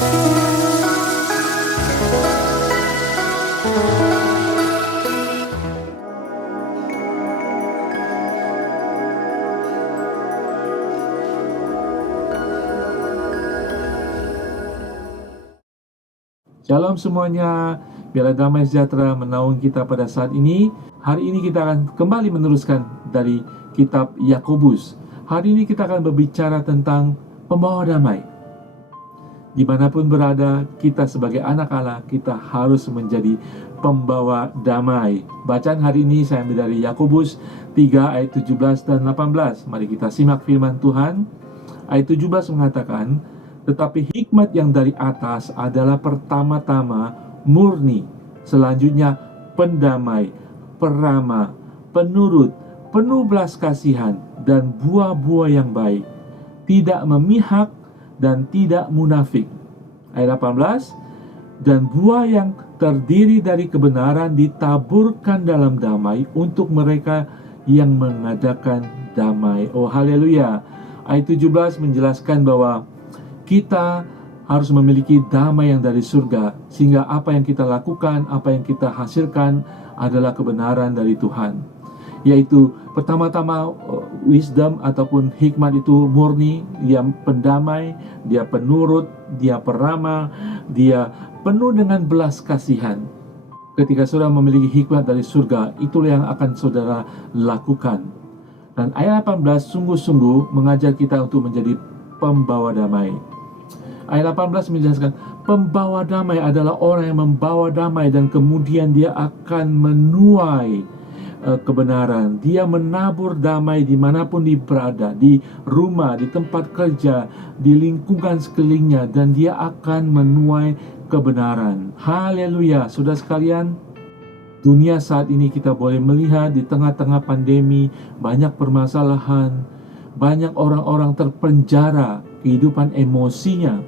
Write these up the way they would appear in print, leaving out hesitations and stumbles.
Shalom semuanya, biarlah damai sejahtera menaungi kita pada saat ini. Hari ini kita akan kembali meneruskan dari kitab Yakobus. Hari ini kita akan berbicara tentang pembawa damai. Dimanapun berada, kita sebagai anak Allah, kita harus menjadi pembawa damai. Bacaan hari ini saya ambil dari Yakobus 3 ayat 17 dan 18. Mari kita simak firman Tuhan. Ayat 17 mengatakan, tetapi hikmat yang dari atas adalah pertama-tama murni, selanjutnya pendamai, peramah, penurut, penuh belas kasihan, dan buah-buah yang baik, tidak memihak dan tidak munafik. Ayat 18, dan buah yang terdiri dari kebenaran ditaburkan dalam damai untuk mereka yang mengadakan damai. Oh haleluya. Ayat 17 menjelaskan bahwa kita harus memiliki damai yang dari surga, sehingga apa yang kita lakukan, apa yang kita hasilkan adalah kebenaran dari Tuhan. Yaitu pertama-tama wisdom ataupun hikmat itu murni, dia pendamai, dia penurut, dia peramah, dia penuh dengan belas kasihan. Ketika saudara memiliki hikmat dari surga, itulah yang akan saudara lakukan. Dan ayat 18 sungguh-sungguh mengajar kita untuk menjadi pembawa damai. Ayat 18 menjelaskan, pembawa damai adalah orang yang membawa damai dan kemudian dia akan menuai kebenaran. Dia menabur damai dimanapun dia berada, di rumah, di tempat kerja, di lingkungan sekelilingnya, dan dia akan menuai kebenaran. Haleluya. Saudara sekalian, dunia saat ini kita boleh melihat di tengah-tengah pandemi, banyak permasalahan, banyak orang-orang terpenjara kehidupan emosinya.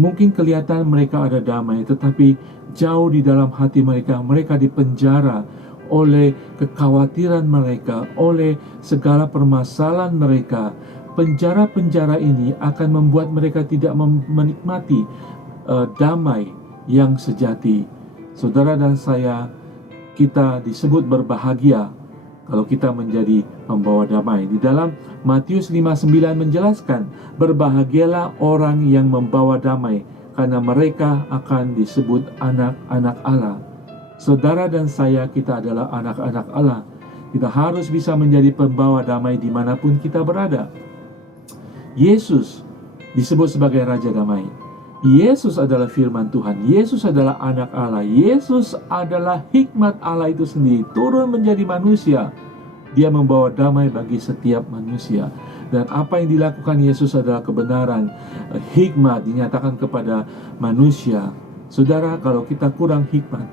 Mungkin kelihatan mereka ada damai, tetapi jauh di dalam hati mereka, mereka dipenjara oleh kekhawatiran mereka, oleh segala permasalahan mereka. Penjara-penjara ini akan membuat mereka tidak menikmati damai yang sejati. Saudara dan saya, kita disebut berbahagia kalau kita menjadi pembawa damai. Di dalam Matius 5:9 menjelaskan, berbahagialah orang yang membawa damai, karena mereka akan disebut anak-anak Allah. Saudara dan saya, kita adalah anak-anak Allah. Kita harus bisa menjadi pembawa damai dimanapun kita berada. Yesus disebut sebagai Raja Damai. Yesus adalah firman Tuhan. Yesus adalah anak Allah. Yesus adalah hikmat Allah itu sendiri, turun menjadi manusia. Dia membawa damai bagi setiap manusia. Dan apa yang dilakukan Yesus adalah kebenaran, hikmat dinyatakan kepada manusia. Saudara, kalau kita kurang hikmat,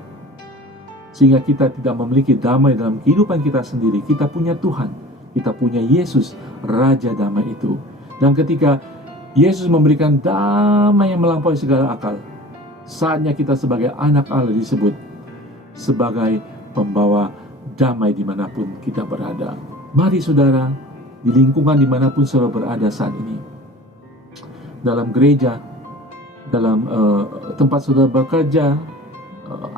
sehingga kita tidak memiliki damai dalam kehidupan kita sendiri, kita punya Tuhan, kita punya Yesus, Raja Damai itu. Dan ketika Yesus memberikan damai yang melampaui segala akal, saatnya kita sebagai anak Allah disebut sebagai pembawa damai dimanapun kita berada. Mari saudara, di lingkungan dimanapun saudara berada saat ini, dalam gereja, dalam tempat saudara bekerja,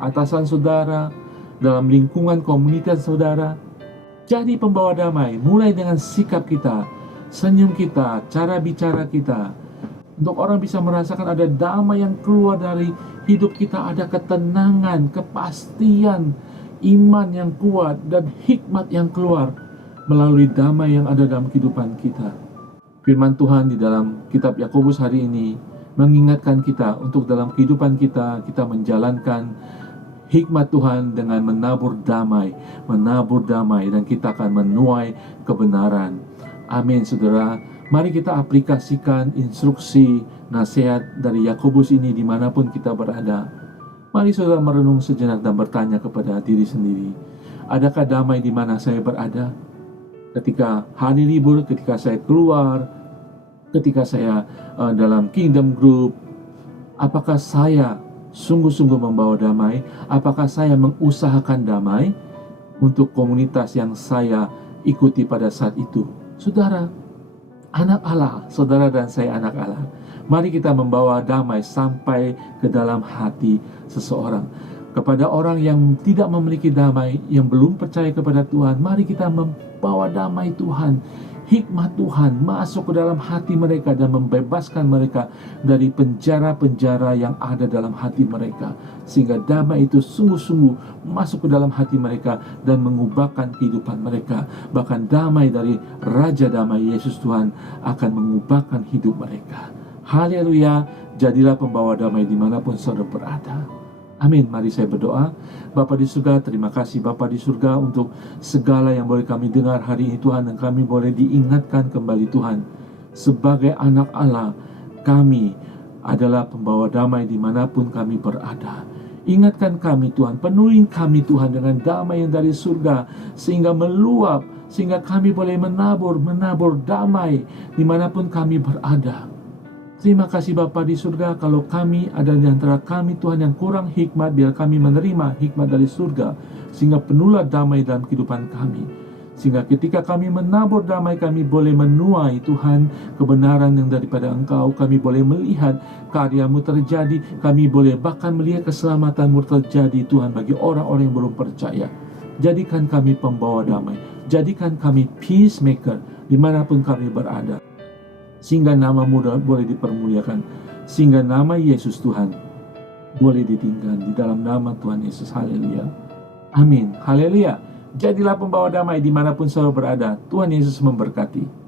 atasan saudara, dalam lingkungan komunitas saudara, jadi pembawa damai. Mulai dengan sikap kita, senyum kita, cara bicara kita, untuk orang bisa merasakan ada damai yang keluar dari hidup kita, ada ketenangan, kepastian, iman yang kuat, dan hikmat yang keluar melalui damai yang ada dalam kehidupan kita. Firman Tuhan di dalam kitab Yakobus hari ini mengingatkan kita untuk dalam kehidupan kita, kita menjalankan hikmat Tuhan dengan menabur damai, dan kita akan menuai kebenaran. Amin, saudara. Mari kita aplikasikan instruksi nasihat dari Yakobus ini dimanapun kita berada. Mari saudara merenung sejenak dan bertanya kepada diri sendiri, adakah damai di mana saya berada? Ketika hari libur, ketika saya keluar, ketika saya dalam kingdom group, apakah saya sungguh-sungguh membawa damai? Apakah saya mengusahakan damai untuk komunitas yang saya ikuti pada saat itu? Saudara, anak Allah, saudara dan saya anak Allah. Mari kita membawa damai sampai ke dalam hati seseorang. Kepada orang yang tidak memiliki damai, yang belum percaya kepada Tuhan, mari kita membawa damai Tuhan, hikmat Tuhan masuk ke dalam hati mereka dan membebaskan mereka dari penjara-penjara yang ada dalam hati mereka, sehingga damai itu sungguh-sungguh masuk ke dalam hati mereka dan mengubahkan kehidupan mereka. Bahkan damai dari Raja Damai Yesus Tuhan akan mengubahkan hidup mereka. Haleluya, jadilah pembawa damai dimanapun saudara berada. Amin. Mari saya berdoa. Bapa di surga, terima kasih Bapa di surga untuk segala yang boleh kami dengar hari ini Tuhan, dan kami boleh diingatkan kembali Tuhan, sebagai anak Allah, kami adalah pembawa damai dimanapun kami berada. Ingatkan kami Tuhan, penuhi kami Tuhan dengan damai yang dari surga, sehingga meluap, sehingga kami boleh menabur damai dimanapun kami berada. Terima kasih Bapa di surga, kalau kami ada di antara kami Tuhan yang kurang hikmat, biar kami menerima hikmat dari surga, sehingga penuhlah damai dalam kehidupan kami. Sehingga ketika kami menabur damai, kami boleh menuai Tuhan kebenaran yang daripada Engkau. Kami boleh melihat karya-Mu terjadi, kami boleh bahkan melihat keselamatan-Mu terjadi Tuhan bagi orang-orang yang belum percaya. Jadikan kami pembawa damai, jadikan kami peacemaker dimanapun kami berada, sehingga nama-Mu boleh dipermuliakan, sehingga nama Yesus Tuhan boleh ditinggikan di dalam nama Tuhan Yesus. Haleluya, amin, haleluya. Jadilah pembawa damai dimanapun saudara berada. Tuhan Yesus memberkati.